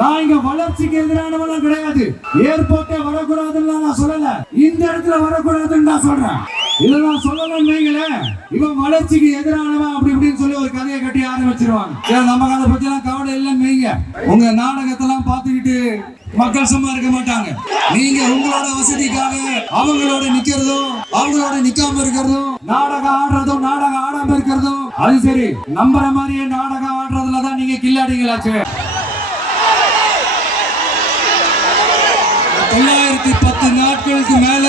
நான் இங்க வளர்ச்சிக்கு எதிரானவெல்லாம் கிடையாது. ஏர்போர்ட்டே வரக்கூடாதுன்னு நான் சொல்லல, இந்த இடத்துல வரக்கூடாதுன்னு நான் சொல்றேன். இதெல்லாம் சொல்லலன்னு வைங்களேன், இவன் வளர்ச்சிக்கு எதிரானவன் அப்படி இப்படின்னு சொல்லி ஒரு கதையை கட்டி ஆரம்பிச்சிருவாங்க. நமக்கு அதை பத்தி எல்லாம் கவலை இல்லைன்னு வைங்க. உங்க நாடகத்தெல்லாம் பார்த்துக்கிட்டு மக்கள் சும்மா இருக்க மாட்டாங்க. நீங்க உங்களோட வசதிக்காக அவங்களோட நிக்கிறதும் அவங்களோட நிக்காம இருக்கிறதும், நாடகம் ஆடுறதும் நாடகம் ஆடாம இருக்கிறதும், அது சரி, நம்புற மாதிரியே நாடகம் ஆடுறதுலதான் நீங்க கில்லாடிங்களாச்சு. 910 நாட்களுக்கு மேல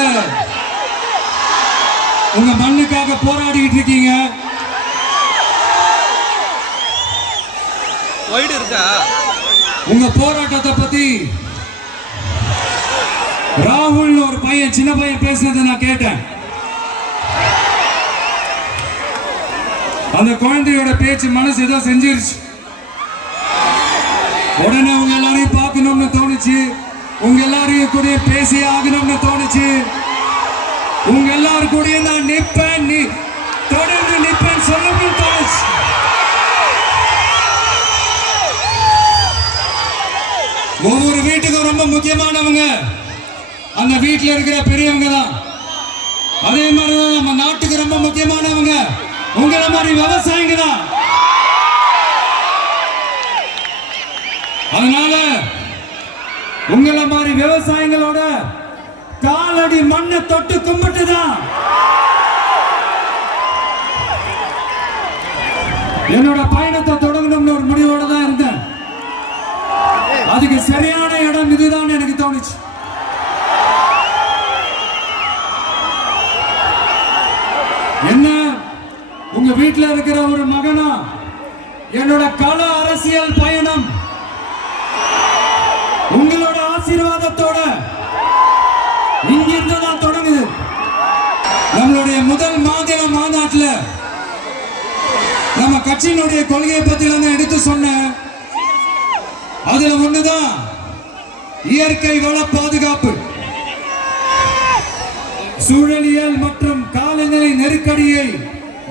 உங்க மண்ணுக்காக போராடிட்டு இருக்கீங்க. உங்க போராட்டத்தை பத்தி ராகுல் ஒரு பையன், சின்ன பையன் பேசுறதை நான் கேட்டேன். அந்த குழந்தையோட பேச்சு மனசு ஏதோ செஞ்சிருச்சு. உடனே உங்க எல்லாரையும் பார்க்கணும்னு தோணுச்சு, உங்க எல்லாரையும் கூட பேசி ஆகணும்னு தோணுச்சு, உங்க எல்லாரும் கூட நான் நிப்பேன், நீ தொடர்ந்து நிப்பேன் சொல்லணும்னு தோணுச்சு. ஒவ்வொரு வீட்டுக்கும் ரொம்ப முக்கியமானவங்க அந்த வீட்டில் இருக்கிற பெரியவங்க தான். அதே மாதிரிதான் நம்ம நாட்டுக்கு ரொம்ப முக்கியமானவங்க உங்களை மாதிரி விவசாயிங்க தான். அதனால உங்களை மாதிரி விவசாயிகளோட காலடி மண்ணை தொட்டு கும்பிட்டுதான் என்னோட பயணத்தை தொடங்கணும்னு ஒரு முடிவோட தான் இருந்தேன். அதுக்கு சரியான இடம் இதுதான் எனக்கு தோணுச்சு. என்ன, உங்க வீட்டில் இருக்கிற ஒரு மகனா என்னோட கள அரசியல் பயணம் உங்களோட ஆசீர்வாதத்தோட இங்கிருந்து தான் தொடங்குது. நம்மளுடைய முதல் மாநில மாநாட்டில் நம்ம கட்சியினுடைய கொள்கையை பத்தி நான் எடுத்து சொன்னேன். அதுல ஒண்ணுதான் இயற்கை வள பாதுகாப்பு. சூழலியல் மற்றும் காலநிலை நெருக்கடியை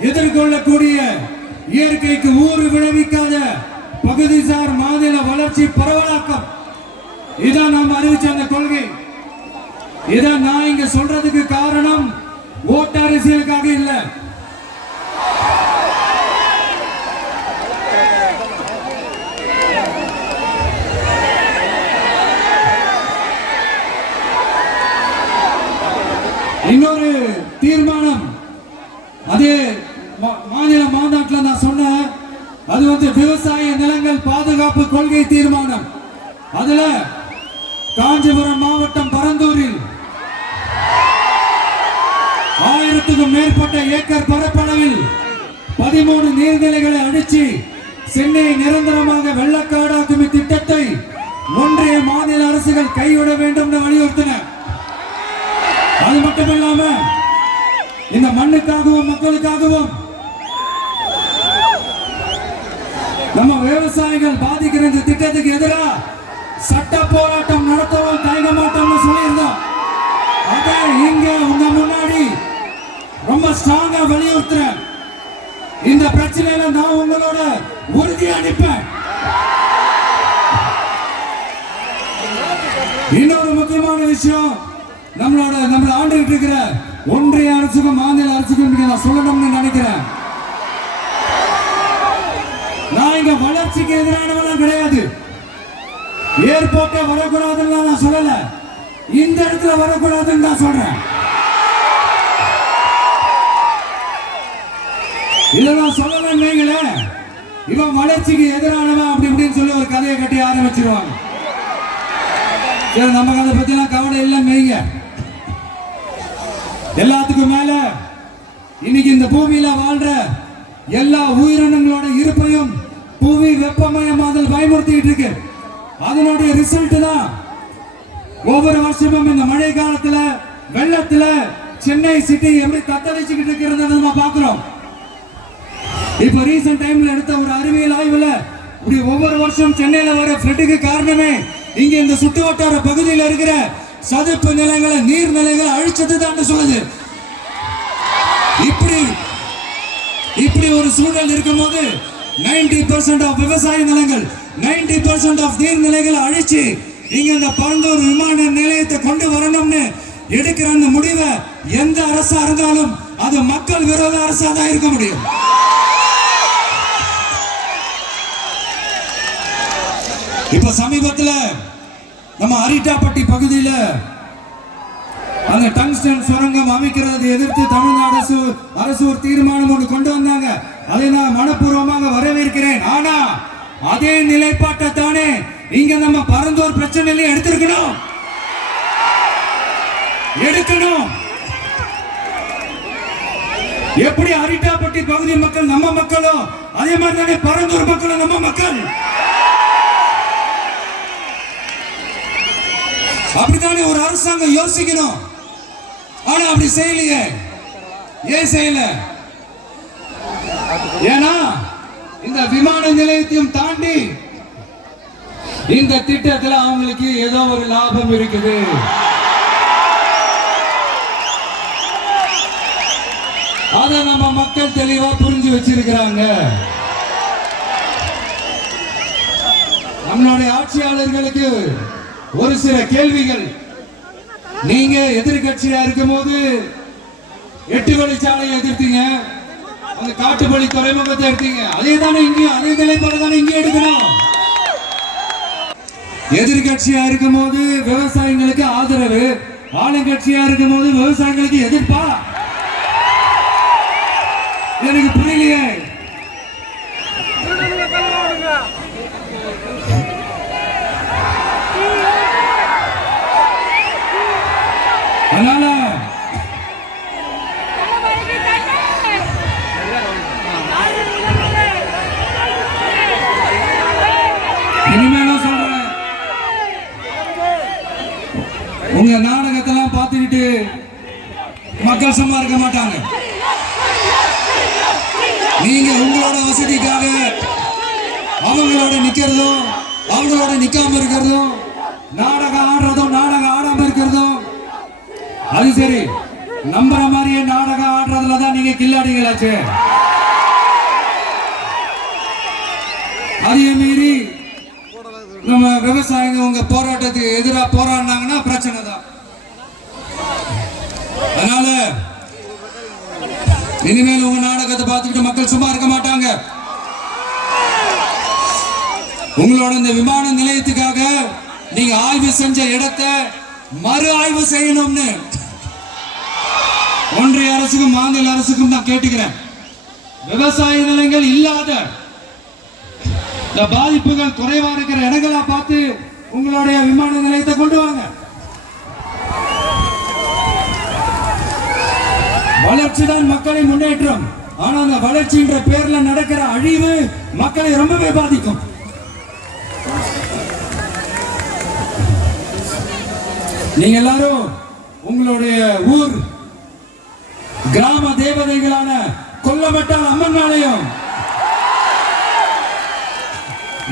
எதிர்கொள்ளக்கூடிய, இயற்கைக்கு ஊறு விளைவிக்காத பகுதிசார் மாநில வளர்ச்சி பரவலாக்கம். இதான் நாம் அறிவிச்ச அந்த கொள்கை. இதான் நான் இங்க சொல்றதுக்கு காரணம் ஓட்டு அரசியலுக்காக இல்ல. இன்னொரு தீர்மானம் அது மாநில மாநாட்டில் நான் சொன்னேன். அது விவசாய நிலங்கள் பாதுகாப்பு கொள்கை தீர்மானம். அதுல காஞ்சிபுரம் மாவட்டம் பரந்தூரில் 1000க்கும் மேற்பட்ட ஏக்கர் பரப்பளவில் 13 நீர்நிலைகளை அழிச்சு சென்னையை நிரந்தரமாக வெள்ளக்காடாக்கும் இத்திட்டத்தை ஒன்றிய மாநில அரசுகள் கைவிட வேண்டும் என்று வலியுறுத்தின. அது மட்டுமில்லாம இந்த மண்ணுக்காகவும் மக்களுக்காகவும் நம்ம விவசாயிகள் பாதிக்கிற இந்த திட்டத்துக்கு எதிராக சட்ட போராட்டம் நடத்தவும் தயங்க மாட்டோம்னு சொல்லியிருந்தோம். அதை இங்க உங்க முன்னாடி ரொம்ப ஸ்ட்ராங்கா வலியுறுத்துறேன். இந்த பிரச்சனையில நான் உங்களோட உறுதியா நிற்பேன். இன்னொரு முக்கியமான விஷயம், நம்மள ஆண்டுகிட்டு இருக்கிற ஒன்றிய அரசுக்கும் மாநில அரசுக்கும் நான் சொல்லணும்னு நினைக்கிறேன். நான் இங்க வளர்ச்சிக்கு எதிரானவெல்லாம் கிடையாது. ஏர்போர்ட்டே வரக்கூடாதுன்னு நான் சொல்லல, இந்த இடத்துல வரக்கூடாதுன்னு நான் சொல்றேன். இதை நான் சொல்லலன்னு வைங்களேன், இவன் வளர்ச்சிக்கு எதிரானவன் அப்படி இப்படின்னு சொல்லி ஒரு கதையை கட்டி ஆரம்பிச்சிருவாங்க. நமக்கு அதை பத்தி எல்லாம் கவலை இல்லைன்னு வைங்க. எல்லாத்துக்கும் மேல இன்னைக்கு இந்த பூமியில வாழ்ற எல்லா உயிரினங்களோட இருப்பையும் புவி வெப்பமயமாதல் பயமுறுத்திட்டு இருக்கு. அதனுடைய ரிசல்ட் தான் ஒவ்வொரு வருஷமும் இந்த மழை காலத்துல வெள்ளத்துல சென்னை சிட்டி எப்படி தத்தளிச்சுக்கிட்டு இருக்கிறத நம்ம பாக்குறோம். இப்ப ரீசன்ட் டைம்ல எடுத்த ஒரு அறிவியல் ஆய்வுல இப்படி ஒவ்வொரு வருஷம் சென்னையில வர ஃப்ளட்டுக்கு காரணமே இங்க இந்த சுற்று வட்டார பகுதியில் இருக்கிற சதுப்பு நிலங்களை நீர்நிலைகளை அழிச்சது தான் சொல்லுது. இப்படி ஒரு சூழல் இருக்கும் போது 90% விவசாய நிலங்கள் 90% ஆஃப் நீர்நிலைகளை அழிச்சு இங்க இந்த பரந்தூர் விமான நிலையத்தை கொண்டு வரணும்னு எடுக்கிற அந்த முடிவை எந்த அரசா இருந்தாலும் அது மக்கள் விரோத அரசா தான் இருக்க முடியும். இப்ப சமீபத்தில் நம்ம அரிட்டாப்பட்டி பகுதியில் அந்த டங்ஸ்டன் சுரங்கம் அமைக்கிறதை எதிர்த்து தமிழ்நாடு அரசு ஒரு தீர்மானம் ஒன்று கொண்டு வந்தாங்க. அதை நான் மனப்பூர்வமாக வரவேற்கிறேன். ஆனா அதே நிலைப்பாட்டை தானே இங்க நம்ம பரந்தூர் பிரச்சனையில எடுக்கணும். எப்படி அரிட்டாப்பட்டி பகுதி மக்கள் நம்ம மக்களும் அதே மாதிரி தானே பரந்தூர் மக்களும் நம்ம மக்கள். அப்படித்தானே ஒரு அரசாங்கம் யோசிக்கணும். ஆனா அப்படி செய்யலையே. ஏன் செய்யல? ஏன்னா இந்த விமான நிலையத்தையும் தாண்டி இந்த திட்டத்தில் அவங்களுக்கு ஏதோ ஒரு லாபம் இருக்குது. அதை நம்ம மக்கள் தெளிவா புரிஞ்சு வச்சிருக்கிறாங்க. நம்மளுடைய ஆட்சியாளர்களுக்கு ஒரு சில கேள்விகள். நீங்க எதிர்கட்சியா இருக்கும் போது 8 வழிச்சாலையை எதிர்த்தீங்க, அந்த காட்டுப்பள்ளி துறைமுகத்தை எடுத்தீங்க. அதே தானே இங்கேயும் அதே நிலைப்பாடு தானே இங்கே எடுக்கணும். எதிர்கட்சியா இருக்கும் போது விவசாயிகளுக்கு ஆதரவு, ஆளுங்கட்சியா இருக்கும் போது விவசாயிகளுக்கு எதிர்ப்பா? எனக்கு புரியலையே. அதனால இனிமேலும் சொல்றேன், உங்க நாடகத்தெல்லாம் பார்த்துக்கிட்டு மக்கள் சும்மா இருக்க மாட்டாங்க. நீங்க உங்களோட வசதிக்காக அவங்களோட நிக்கிறதும் அவங்களோட நிக்காம இருக்கிறதும், நாடகம் ஆடுறதும் நாடகம் ஆடாம இருக்கிறதும், அது சரி. நம்புற மாதிரியே நாடகம் ஆடுறதுல தான் நீங்க கில்லாடிகளாச்சு. அதே மீறி நம்ம விவசாயிங்க உங்க போராட்டத்துக்கு எதிராக போராடினாங்கன்னா பிரச்சனை தான். அதனால இனிமேல் உங்க நாடகத்தை பார்த்துக்கிட்டு மக்கள் சும்மா இருக்க மாட்டாங்க. உங்களோட இந்த விமான நிலையத்துக்காக நீங்க ஆய்வு செஞ்ச இடத்தை மறு ஆய்வு செய்யணும்னு ஒன்றிய அரசுக்கும் மாநில அரசுக்கும் நான் கேட்டுக்கிறேன். விவசாய நிலங்கள் இல்லாத இந்த பாதிப்புகள் குறைவா இருக்கிற இடங்களா பார்த்து உங்களுடைய விமான நிலையத்தை கொண்டு வாங்க. வளர்ச்சி தான் மக்களின் முன்னேற்றம். ஆனா அந்த வளர்ச்சின்ற பேர்ல நடக்கிற அழிவு மக்களை ரொம்பவே பாதிக்கும். நீங்க எல்லாரும் உங்களுடைய ஊர் கிராம தேவதைகளான கொல்லமட்டால் அம்மன் மேலையும்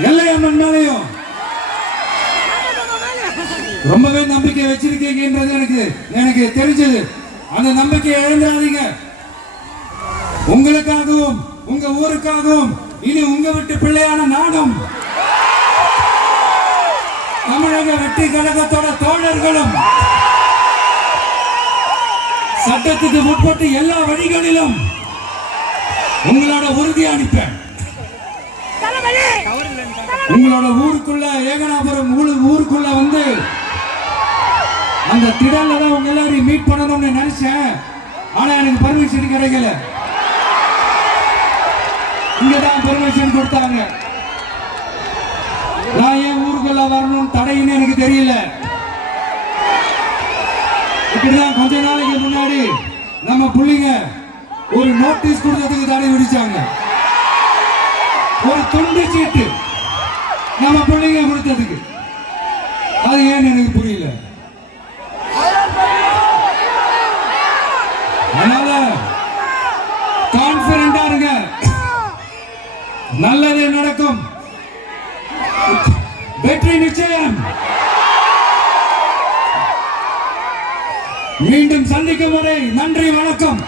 எல்லை அம்மன் மேலையும் ரொம்பவே நம்பிக்கை வச்சிருக்கீங்கன்றது எனக்கு தெரிஞ்சது. அந்த நம்பிக்கையை இழந்துடாதீங்க. உங்களுக்காகவும் உங்க ஊருக்காகவும் இனி உங்க வீட்டு பிள்ளையான நானும் தமிழக வெற்றி கழகத்தோட தோழர்களும் சட்டத்துக்கு முற்பட்டு எல்லா வழிகளிலும் உங்களோட உறுதி அளிப்பேன். உங்களோட ஊருக்குள்ள ஏகனாபுரம் ஊருக்குள்ள வந்து அந்த திடல்ல தான் உங்க எல்லாரையும் மீட் பண்ணணும்னு நினைச்சேன். ஆனா எனக்கு பர்மிஷன் கிடைக்கல. இங்கதான் பெர்மிஷன் கொடுத்தாங்க. நான் ஏன் ஊருக்குள்ள வரணும் தடைன்னு எனக்கு தெரியல. இப்படிதான் கொஞ்ச நாளைக்கு முன்னாடி நம்ம புள்ளிங்க ஒரு நோட்டீஸ் கொடுத்ததுக்கு தடை விதிச்சாங்க. ஒரு துண்டு சீட்டு நம்ம புள்ளிங்க கொடுத்ததுக்கு. அது ஏன்னு எனக்கு புரியல. அதனால கான்பிடண்டா இருங்க, நல்லதே நடக்கும், வெற்றி நிச்சயம். மீண்டும் சந்திக்கும் வரை நன்றி, வணக்கம்.